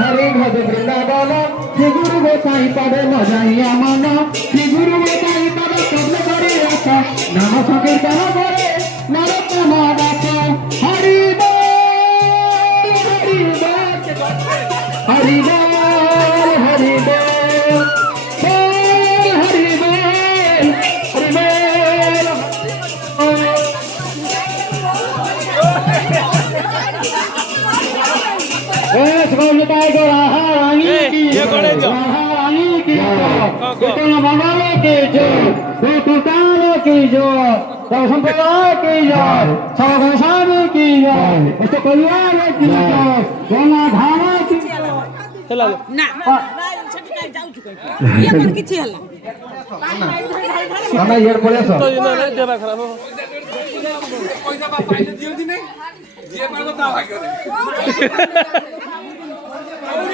हरे भज वृंदावन श्री गुरु गोसाई पद मजाइया मन श्री गुरु गोसाई पद कबल करे रख नाम संकीर्तन करे नरोत्तम दास हरि बोल हरि बोल हरि बोल हरि बोल हरि बोल हरि बोल पैसा